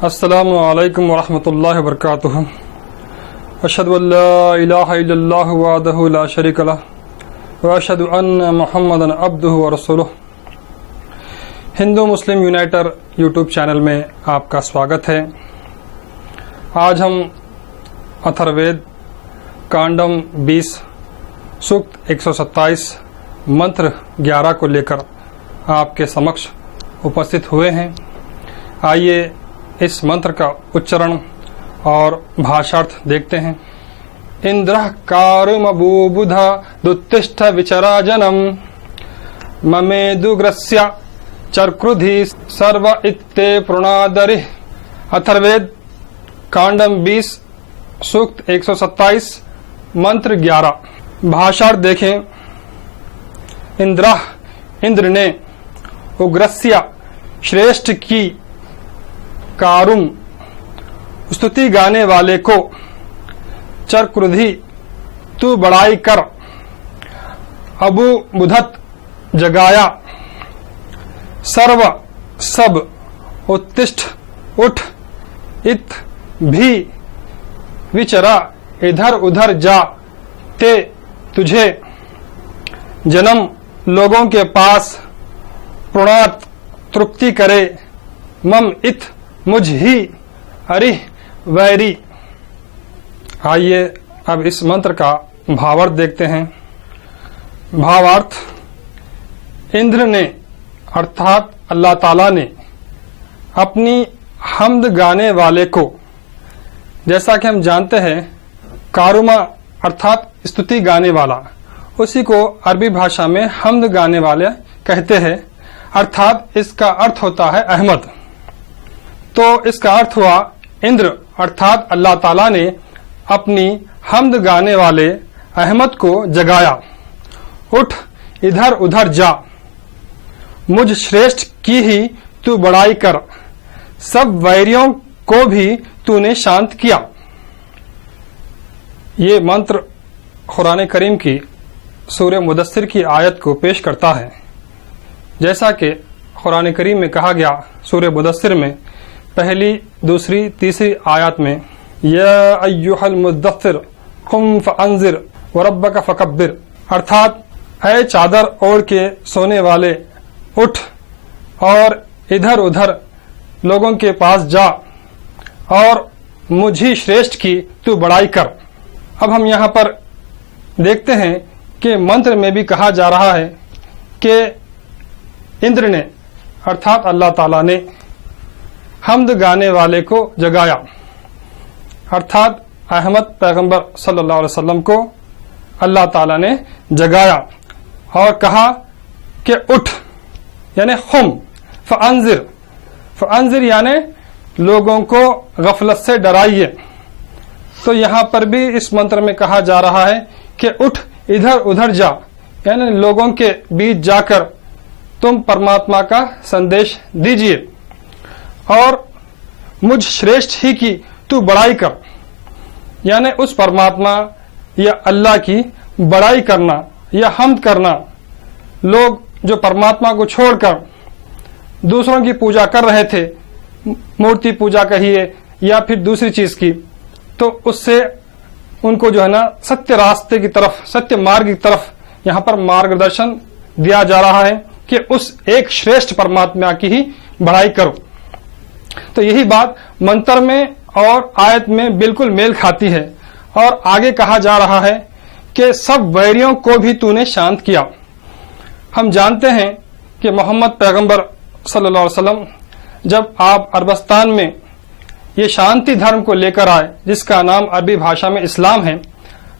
अस्सलामु अलैकुम वरहमतुल्लाहि वबरकातुहू। अशहदु अल्ला इलाहा इल्लल्लाहु वहदहु ला शरीका लह व अशहदु अन्न मुहम्मदन अब्दुहु व रसूलुहु। हिंदू मुस्लिम यूनाइटर यूट्यूब चैनल में आपका स्वागत है। आज हम अथर्ववेद कांडम 20 सूक्त 127 मंत्र 11 को लेकर आपके समक्ष उपस्थित हुए हैं। आइए इस मंत्र का उच्चारण और भाषार्थ देखते हैं। इंद्रः कारुमबुबुधा दुत्तिष्ठ विचरा जनम ममेदुग्रस्य चर्क्रुधि सर्व इत्ते प्रणोदरि। अथर्ववेद कांडम 20 सूक्त 127 मंत्र 11। भाषार्थ देखें। इंद्रः इंद्र ने, उग्रस्य श्रेष्ठ की, कारुम स्तुति गाने वाले को, चरक्रुधि तू बड़ाई कर, अबू बुधत जगाया, सर्व सब, उत्तिष्ठ उठ, इत भी, विचरा इधर उधर जा, ते तुझे, जन्म लोगों के पास, प्रणत तृप्ति करे, मम इत मुझ ही, अरि वैरी। आइए अब इस मंत्र का भावार्थ देखते हैं। भावार्थ, इंद्र ने अर्थात अल्लाह ताला ने अपनी हम्द गाने वाले को, जैसा कि हम जानते हैं कारुमा अर्थात स्तुति गाने वाला, उसी को अरबी भाषा में हम्द गाने वाले कहते हैं। अर्थात इसका अर्थ होता है अहमद। तो इसका अर्थ हुआ इंद्र अर्थात अल्लाह ताला ने अपनी हम्द गाने वाले अहमद को जगाया, उठ इधर उधर जा, मुझ श्रेष्ठ की ही तू बड़ाई कर, सब वैरियों को भी तूने शांत किया। ये मंत्र कुरान करीम की सूरह मुदस्सिर की आयत को पेश करता है। जैसा कि कुरान करीम में कहा गया सूरह मुदस्सिर में पहली, दूसरी, तीसरी आयत में, या अय्युहल मुद्दस्सिर कुम फअंजिर व रब्बक फकब्बिर, अर्थात ऐ चादर ओढ़ के सोने वाले, उठ और इधर उधर लोगों के पास जा और मुझी श्रेष्ठ की तू बड़ाई कर। अब हम यहाँ पर देखते हैं कि मंत्र में भी कहा जा रहा है कि इंद्र ने अर्थात अल्लाह ताला ने हम्द गाने वाले को जगाया, अर्थात अहमद पैगंबर सल्लल्लाहु अलैहि वसल्लम को अल्लाह ताला ने जगाया और कहा कि उठ, यानी खुम फअंजिर, फअंजिर यानी लोगों को गफलत से डराइए। तो यहाँ पर भी इस मंत्र में कहा जा रहा है कि उठ इधर उधर जा, यानी लोगों के बीच जाकर तुम परमात्मा का संदेश दीजिए और मुझ श्रेष्ठ ही की तू बड़ाई कर, यानी उस परमात्मा या अल्लाह की बड़ाई करना या हम्द करना। लोग जो परमात्मा को छोड़कर दूसरों की पूजा कर रहे थे, मूर्ति पूजा कहिए या फिर दूसरी चीज की, तो उससे उनको जो है ना सत्य रास्ते की तरफ, सत्य मार्ग की तरफ यहाँ पर मार्गदर्शन दिया जा रहा है कि उस एक श्रेष्ठ परमात्मा की ही बड़ाई करो। तो यही बात मंत्र में और आयत में बिल्कुल मेल खाती है। और आगे कहा जा रहा है कि सब वैरियों को भी तूने शांत किया। हम जानते हैं कि मोहम्मद पैगंबर सल्लल्लाहु अलैहि वसल्लम जब आप अरबस्तान में ये शांति धर्म को लेकर आए, जिसका नाम अरबी भाषा में इस्लाम है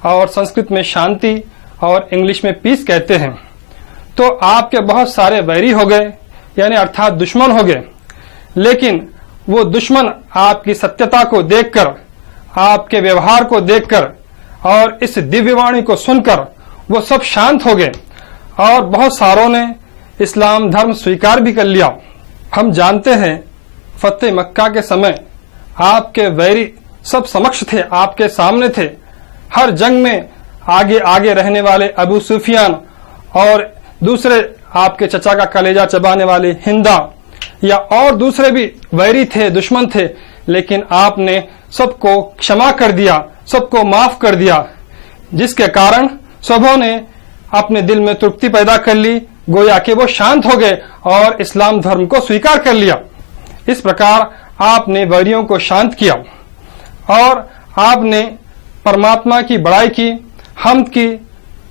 और संस्कृत में शांति और इंग्लिश में पीस कहते हैं, तो आपके बहुत सारे वैरी हो गए, यानी अर्थात दुश्मन हो गए। लेकिन वो दुश्मन आपकी सत्यता को देखकर, आपके व्यवहार को देखकर और इस दिव्यवाणी को सुनकर वो सब शांत हो गए और बहुत सारों ने इस्लाम धर्म स्वीकार भी कर लिया। हम जानते हैं फतेह मक्का के समय आपके वैरी सब समक्ष थे, आपके सामने थे। हर जंग में आगे आगे रहने वाले अबू सुफियान और दूसरे आपके चचा का कलेजा चबाने वाले हिंदा, या और दूसरे भी वैरी थे, दुश्मन थे, लेकिन आपने सबको क्षमा कर दिया, सबको माफ कर दिया, जिसके कारण सबों ने अपने दिल में तृप्ति पैदा कर ली, गोया कि वो शांत हो गए और इस्लाम धर्म को स्वीकार कर लिया। इस प्रकार आपने वैरियों को शांत किया और आपने परमात्मा की बड़ाई की, हमद की।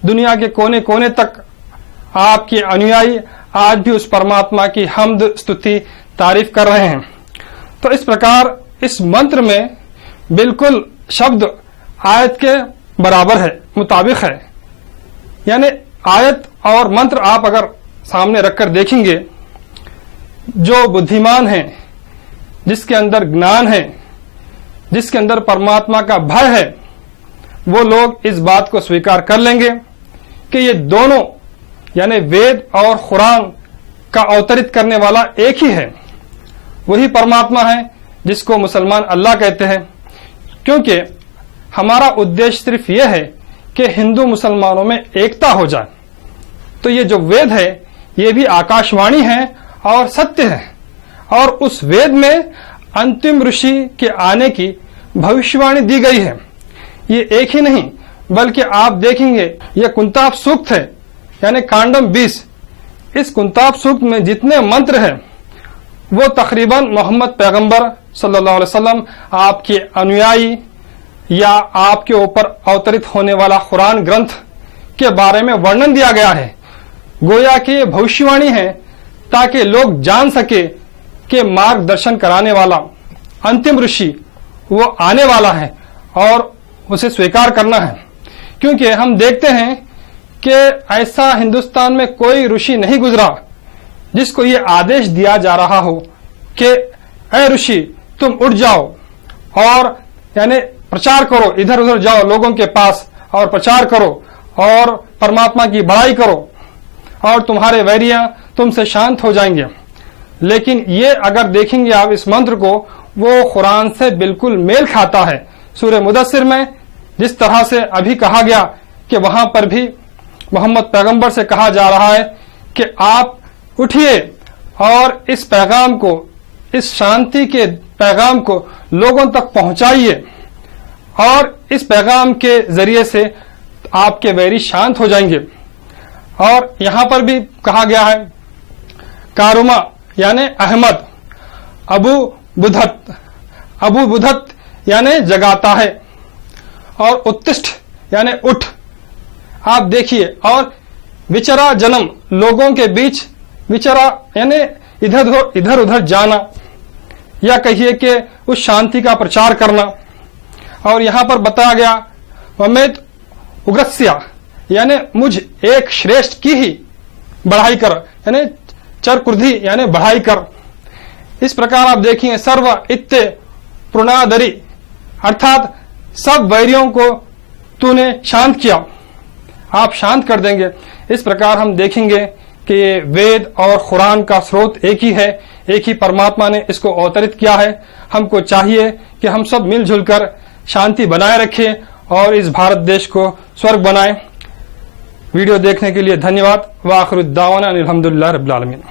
दुनिया के कोने कोने तक आपके अनुयायी आज भी उस परमात्मा की हमद, स्तुति, तारीफ कर रहे हैं। तो इस प्रकार इस मंत्र में बिल्कुल शब्द आयत के बराबर है, मुताबिक है। यानी आयत और मंत्र आप अगर सामने रखकर देखेंगे, जो बुद्धिमान है, जिसके अंदर ज्ञान है, जिसके अंदर परमात्मा का भय है, वो लोग इस बात को स्वीकार कर लेंगे कि ये दोनों यानी वेद और कुरान का अवतरित करने वाला एक ही है, वही परमात्मा है जिसको मुसलमान अल्लाह कहते हैं। क्योंकि हमारा उद्देश्य सिर्फ यह है कि हिंदू मुसलमानों में एकता हो जाए। तो ये जो वेद है ये भी आकाशवाणी है और सत्य है, और उस वेद में अंतिम ऋषि के आने की भविष्यवाणी दी गई है। ये एक ही नहीं बल्कि आप देखेंगे ये कुंताब सूक्त है, यानी कांडम 20। इस कुंताब सूक्त में जितने मंत्र हैं वो तकरीबन मोहम्मद पैगंबर सल्लल्लाहु अलैहि वसल्लम, आपके अनुयायी या आपके ऊपर अवतरित होने वाला कुरान ग्रंथ के बारे में वर्णन दिया गया है। गोया कि भविष्यवाणी है ताकि लोग जान सके कि मार्गदर्शन कराने वाला अंतिम ऋषि वो आने वाला है और उसे स्वीकार करना है। क्योंकि हम देखते हैं कि ऐसा हिंदुस्तान में कोई ऋषि नहीं गुजरा जिसको ये आदेश दिया जा रहा हो कि ऐ ऋषि तुम उठ जाओ और यानी प्रचार करो, इधर उधर जाओ लोगों के पास और प्रचार करो और परमात्मा की बड़ाई करो और तुम्हारे वैरियां तुमसे शांत हो जाएंगे। लेकिन ये अगर देखेंगे आप इस मंत्र को, वो कुरान से बिल्कुल मेल खाता है। सूरह मुदस्सिर में जिस तरह से अभी कहा गया कि वहां पर भी मोहम्मद पैगंबर से कहा जा रहा है कि आप उठिए और इस पैगाम को, इस शांति के पैगाम को लोगों तक पहुंचाइए और इस पैगाम के जरिए से आपके वैरी शांत हो जाएंगे। और यहां पर भी कहा गया है कारुमा यानी अहमद, अबू बुधत यानी जगाता है, और उत्तिष्ठ यानी उठ। आप देखिए, और विचरा जन्म, लोगों के बीच विचरा यानी इधर उधर जाना, या कहिए कि उस शांति का प्रचार करना। और यहां पर बताया गया वमेद उग्रस्या यानी मुझ एक श्रेष्ठ की ही बढ़ाई कर, यानी चरकुर्धी यानी बढ़ाई कर। इस प्रकार आप देखिए सर्व इत्ते प्रणादरी, अर्थात सब वैरियों को तूने शांत किया, आप शांत कर देंगे। इस प्रकार हम देखेंगे कि ये वेद और कुरान का स्रोत एक ही है, एक ही परमात्मा ने इसको अवतरित किया है। हमको चाहिए कि हम सब मिलजुल कर शांति बनाए रखें और इस भारत देश को स्वर्ग बनाएं। वीडियो देखने के लिए धन्यवाद। व आखिर दावाना अनिल हम्दुलिल्लाह रब्बिल आलमीन।